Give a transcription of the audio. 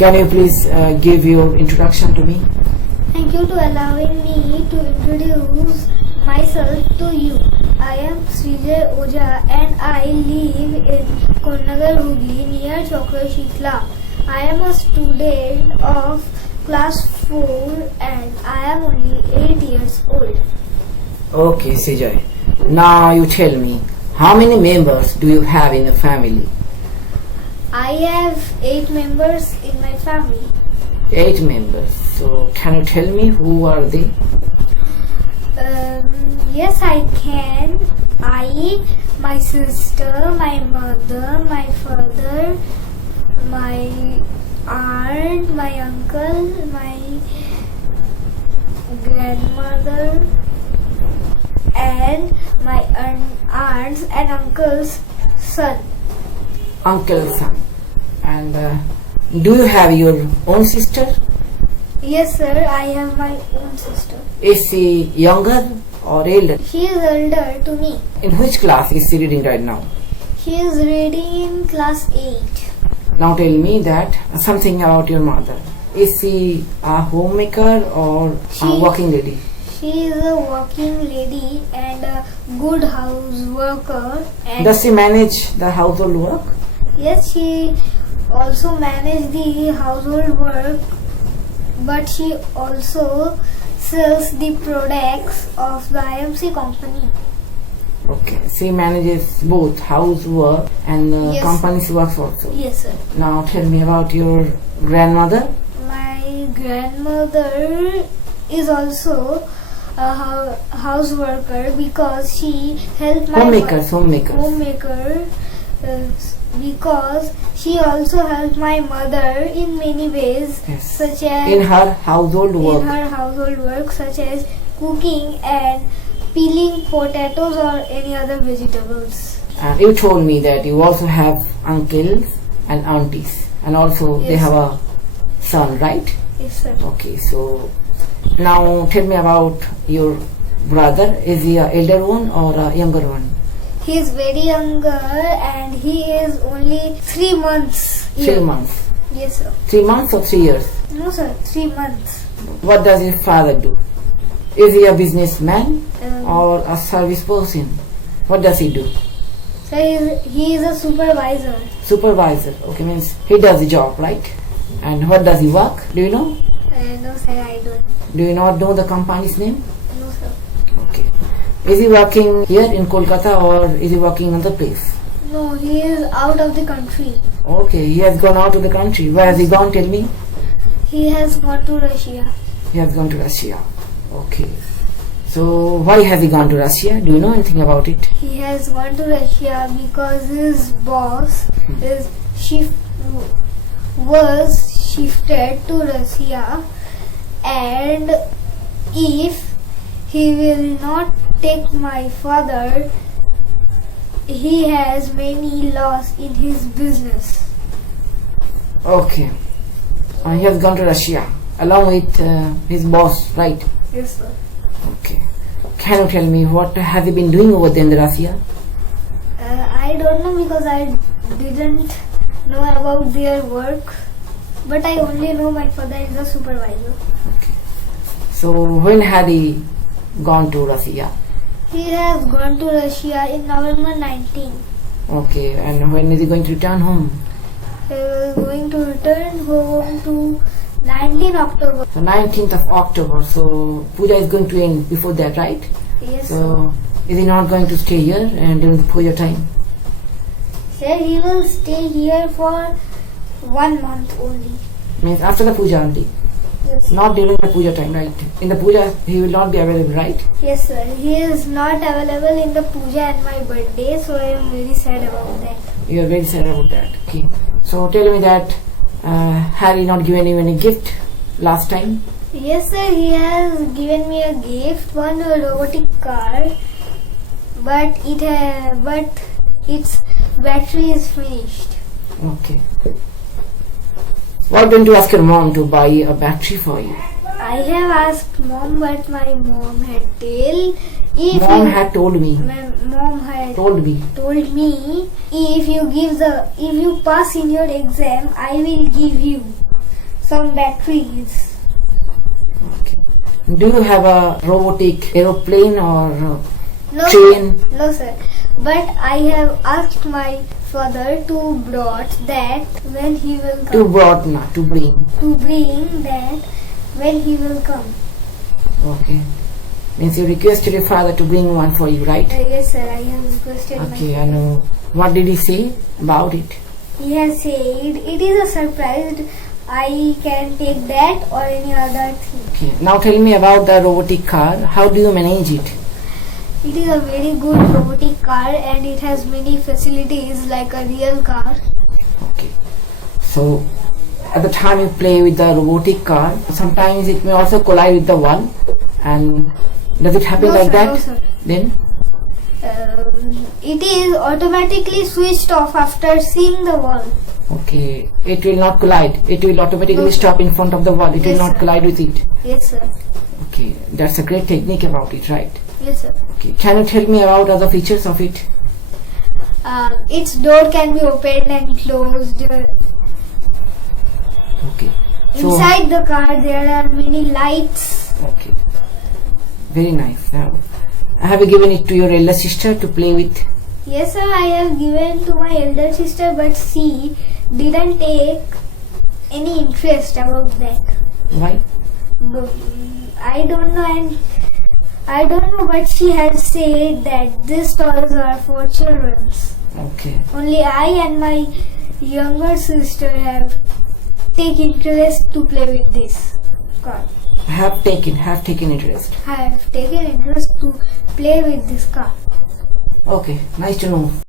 Can you please give your introduction to me? Thank you to allowing me to introduce myself to you. I am Srijay Oja and I live in Konnagar, Hooghly near Chokrashitla. I am a student of class 4 and I am only 8 years old. Okay, Sijay. Now you tell me, how many members do you have in your family? I have 8 members in my family. 8 members. So can you tell me who are they? Yes, I can. I, my sister, my mother, my father, my aunt, my uncle, my grandmother, and my aunt's and uncle's son. Uncle, son. And do you have your own sister? Yes, sir, I have my own sister. Is she younger or elder? She is elder to me. In which class is she reading right now? She is reading in class 8. Now tell me that something about your mother. Is she a homemaker or a working lady? She is a working lady and a good house worker. And Does she manage the household work? yes, she also manages the household work, but she also sells the products of the IMC company. Okay, she manages both housework and Yes. company's work also. Yes, sir. Now tell me about your grandmother. My grandmother is also a house worker because she helped my Homemakers. homemaker because she also helped my mother in many ways, Yes. such as In her household work. in her household work, such as cooking and peeling potatoes or any other vegetables. And you told me that you also have uncles and aunties, and also they Yes. have a son, right? Yes, sir. Okay, so now tell me about your brother. Is he a elder one or a younger one? He is very younger and he is only 3 months. 3 months. Yes, sir. 3 months or 3 years? No, sir. 3 months. What does your father do? Is he a businessman Um, or a service person? What does he do? So he is a supervisor. Supervisor. Okay, means he does the job, right? And what does he work? Do you know? No, sir, I don't. Do you not know the company's name? No, sir. Okay. Is he working here in Kolkata or is he working in another place? No, he is out of the country. Okay, he has gone out of the country. Where has he gone? Tell me. He has gone to Russia. He has gone to Russia. Okay. So why has he gone to Russia? Do you know anything about it? He has gone to Russia because his boss was shifted to Russia, and if he will not take my father, he has many loss in his business. Okay. He has gone to Russia along with his boss, right? Yes, sir. Okay. Can you tell me what has he been doing over there in Russia? I don't know because I didn't know about their work, but I only know my father is a supervisor. Okay. So when had he gone to Russia? He has gone to Russia in November 19. Okay. And when is he going to return home? He is going to return home to 19 October. So 19th of October. So Puja is going to end before that, right? Yes, sir. So is he not going to stay here and during Puja time? Sir, he will stay here for 1 month only. Means after the Puja only. Yes, Not during the Puja time, right? In the Puja he will not be available, right? yes, sir. He is not available in the puja and my birthday, so I am very sad about that. You are very sad about that. Okay. So tell me that had he not given you any gift last time? Yes, sir. He has given me a gift, one robotic car, but its battery is finished. Okay. Why don't you ask your mom to buy a battery for you? I have asked mom, but my mom had Mom had told me. My mom had Told me. told me if you pass in your exam, I will give you. some batteries. Okay. Do you have a robotic aeroplane or No, train? sir. No, sir. But I have asked my father to brought that when he will come. To brought, not to bring. To bring that when he will come. Okay. Means you requested your father to bring one for you, right? Yes, sir. I have requested Okay, my and what did he say about it? He has said it is a surprise. I can take that or any other thing. Okay. Now tell me about the robotic car. How do you manage it? It is a very good robotic car and it has many facilities like a real car. Okay. So, at the time you play with the robotic car, sometimes it may also collide with the wall. And does it happen No, like sir, that? no, sir. Then? It is automatically switched off after seeing the wall. Okay. It will not collide. It will automatically No, sir. stop in front of the wall. It will Yes, not sir. collide with it. Yes, sir. Okay. That's a great technique about it, right? Yes, sir. Okay. Can you tell me about other features of it? Its door can be opened and closed. Okay. So, Inside the car there are many lights. okay. Very nice. Now, have you given it to your elder sister to play with? Yes, sir, I have given to my elder sister, but she didn't take any interest about that. Why? I don't know, and I don't know, but she has said that these toys are for children. Okay. Only I and my younger sister have taken interest to play with this car. Have taken interest. I have taken interest to play with this car. Okay. Nice to know.